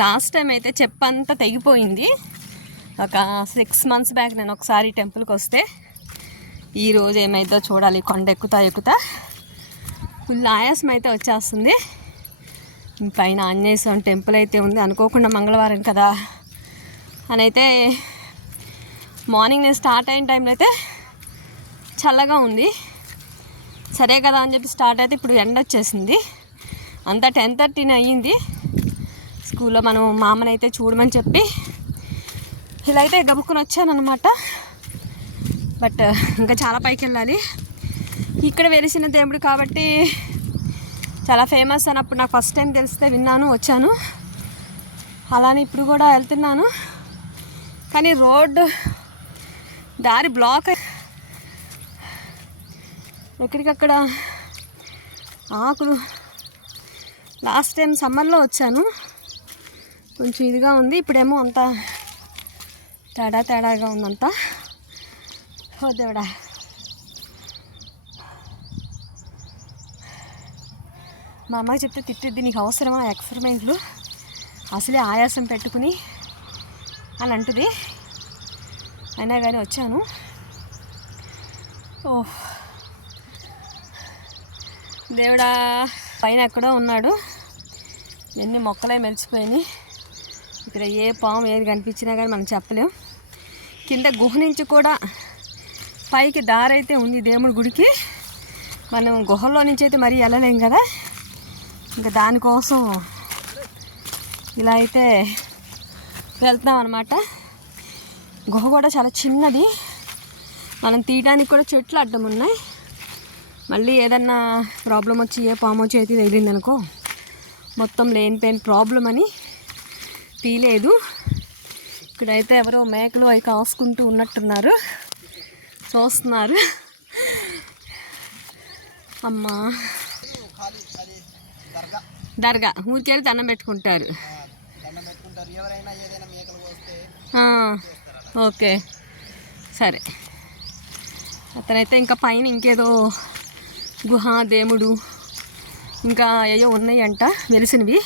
Last time అయితే చెప్పంతా తెగిపోయింది. ఒక సిక్స్ మంత్స్ బ్యాక్ నేను ఒకసారి టెంపుల్కి వస్తే ఈరోజు ఏమైందో చూడాలి కొండ ఎక్కుతా ఎక్కుతా. ఫుల్ ఆయాసం అయితే వచ్చేస్తుంది. పైన ఆంజనేయ స్వామి టెంపుల్ అయితే ఉంది అనుకోకుండా మంగళవారం కదా అని అయితే మార్నింగ్ నేను స్టార్ట్ అయిన టైంలో అయితే చల్లగా ఉంది. సరే కదా అని చెప్పి స్టార్ట్ అయితే ఇప్పుడు ఎండ వచ్చేసింది. అంతా టెన్ థర్టీని అయ్యింది. స్కూల్లో మనం మామనైతే అయితే చూడమని చెప్పి ఇలా అయితే గమ్ముకుని వచ్చానమాట బట్ ఇంకా చాలా పైకి వెళ్ళాలి. ఇక్కడ వెలిసిన దేవుడు కాబట్టి చాలా ఫేమస్ అని అప్పుడు నాకు ఫస్ట్ టైం తెలిస్తే విన్నాను వచ్చాను. అలానే ఇప్పుడు కూడా వెళ్తున్నాను. కానీ రోడ్డు దారి బ్లాక్ ఎక్కడికక్కడ ఆకులు. లాస్ట్ టైం సమ్మర్లో వచ్చాను. కొంచెం ఇదిగా ఉంది. ఇప్పుడేమో అంతా తేడా తేడాగా ఉందంతా. ఓ దేవుడా. మా అమ్మాయి చెప్తే తిట్టిద్ది నీకు అవసరమా ఎక్స్పెరిమెంట్లు? అసలే ఆయాసం పెట్టుకుని అని అంటుంది. అయినా కానీ వచ్చాను. ఓ. దేవుడా. పైన ఎక్కడో ఉన్నాడు. ఎన్ని మొక్కలే మెలిచిపోయినాయి ఇక్కడ ఏ పాము ఏది కనిపించినా కానీ మనం చెప్పలేం. కింద గుహ నుంచి కూడా పైకి దారైతే ఉంది దేవుడి గుడికి. మనం గుహలో నుంచి అయితే మరీ వెళ్ళలేం కదా. ఇంకా దానికోసం ఇలా అయితే వెళ్తాం అనమాట గుహ కూడా చాలా చిన్నది. మనం తీయడానికి కూడా చెట్లు అడ్డం ఉన్నాయి. మళ్ళీ ఏదన్నా ప్రాబ్లం వచ్చి ఏ పాము వచ్చి అయితే అనుకో మొత్తం లేనిపోయిన ప్రాబ్లం అని తీయలేదు ఇక్కడైతే ఎవరో మేకలు అవి కాసుకుంటూ ఉన్నట్టున్నారు. చూస్తున్నారు. అమ్మా. దర్గా. ఊరికెళ్ళి దండం పెట్టుకుంటారు. ఓకే. సరే. అతనైతే ఇంకా పైన ఇంకేదో గుహ దేవుడు ఇంకా ఏయో ఉన్నాయంట వెలిసినవి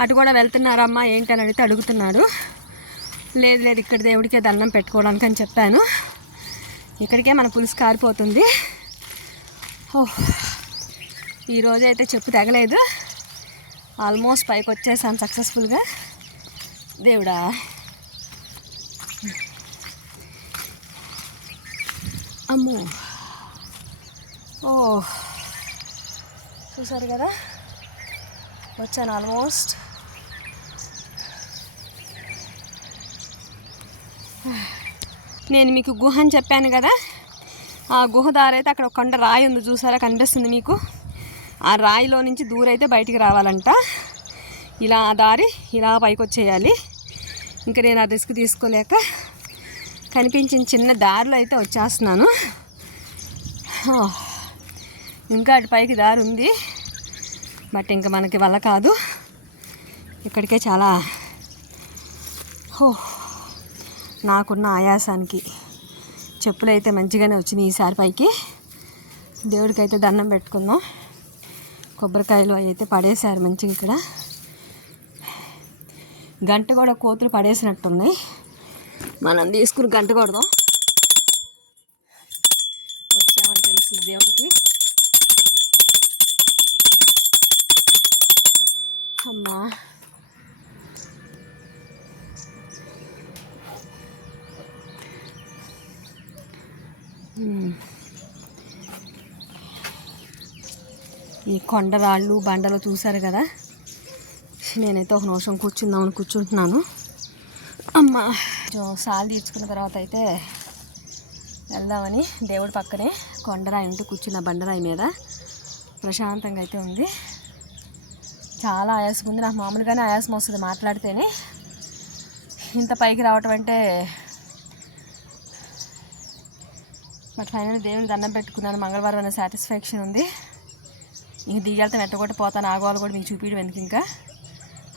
అటు కూడా వెళ్తున్నారమ్మా ఏంటని అడిగితే అడుగుతున్నాడు లేదు లేదు ఇక్కడ దేవుడికే దండం పెట్టుకోవడానికి అని చెప్పాను. ఇక్కడికే మన పులుసు కారిపోతుంది. ఓహ్ ఈరోజు అయితే చెప్పు తెగలేదు. ఆల్మోస్ట్ పైకి వచ్చేసాను సక్సెస్ఫుల్గా. దేవుడా. అమ్మో. ఓ చూసారు కదా? వచ్చాను ఆల్మోస్ట్. నేను మీకు గుహ అని చెప్పాను కదా. ఆ గుహ దారి అయితే అక్కడ ఒక కొండ రాయి ఉంది చూసారా? కనిపిస్తుంది మీకు. ఆ రాయిలో నుంచి దూరైతే బయటికి రావాలంట. ఇలా ఆ దారి ఇలా పైకి వచ్చేయాలి. ఇంకా నేను ఆ రిస్క్ తీసుకోలేక కనిపించిన చిన్న దారిలో అయితే వచ్చేస్తున్నాను. ఇంకా అటు పైకి దారి ఉంది. బట్ ఇంకా మనకి వల్ల కాదు. ఇక్కడికే చాలా. హో. నాకున్న ఆయాసానికి చెప్పులు అయితే మంచిగానే వచ్చినాయి ఈసారి పైకి. దేవుడికి అయితే దండం పెట్టుకుందాం. కొబ్బరికాయలు అవి అయితే పడేశారు మంచిగా ఇక్కడ. గంట కూడా కోతులు పడేసినట్టున్నాయి. మనం తీసుకుని గంట కొడదాం. వచ్చామని తెలుస్తుంది దేవుడికి. అమ్మా. ఈ కొండరాళ్ళు బండలు చూసారు కదా? నేనైతే ఒక నిమిషం కూర్చుందామని కూర్చుంటున్నాను. అమ్మ! సాల్ తీర్చుకున్న తర్వాత అయితే వెళ్దామని దేవుడి పక్కనే కొండరాయి ఉంటే కూర్చున్న బండరాయి మీద ప్రశాంతంగా అయితే ఉంది. చాలా ఆయాసం ఉంది. నాకు మామూలుగానే ఆయాసం వస్తుంది మాట్లాడితేనే. ఇంత పైకి రావటం అంటే బట్ ఫైనల్ దేవుని దండం పెట్టుకున్నాను. మంగళవారం అనే సాటిస్ఫాక్షన్ ఉంది. ఇంక దిగాలతో నెట్టగొట్టి పోతాను ఆగోవాలి కూడా మీకు చూపించడం ఎందుకు ఇంకా?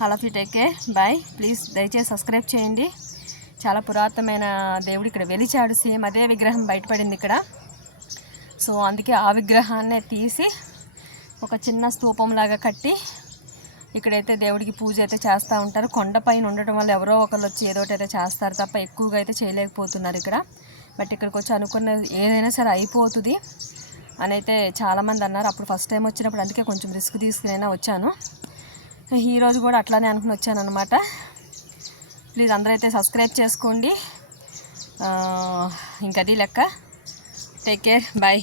Hello you take care bye please దయచేసి సబ్స్క్రైబ్ చేయండి. చాలా పురాతనమైన దేవుడు ఇక్కడ వెలిచాడు. సేమ్ అదే విగ్రహం బయటపడింది ఇక్కడ. సో అందుకే ఆ విగ్రహాన్నే తీసి ఒక చిన్న స్తూపంలాగా కట్టి ఇక్కడైతే దేవుడికి పూజ అయితే చేస్తూ ఉంటారు. కొండపైన ఉండటం వల్ల ఎవరో ఒకళ్ళు వచ్చి ఏదో ఒకటి అయితే చేస్తారు తప్ప ఎక్కువగా అయితే చేయలేకపోతున్నారు ఇక్కడ. బట్ ఇక్కడికి వచ్చి అనుకున్న ఏదైనా సరే అయిపోతుంది అని అయితే చాలామంది అన్నారు. అప్పుడు ఫస్ట్ టైం వచ్చినప్పుడు అందుకే కొంచెం రిస్క్ తీసుకునైనా వచ్చాను. ఈరోజు కూడా అట్లానే అనుకుని వచ్చాను అనమాట ప్లీజ్ అందరూ అయితే సబ్స్క్రైబ్ చేసుకోండి ఇంకది లెక్క. Take care bye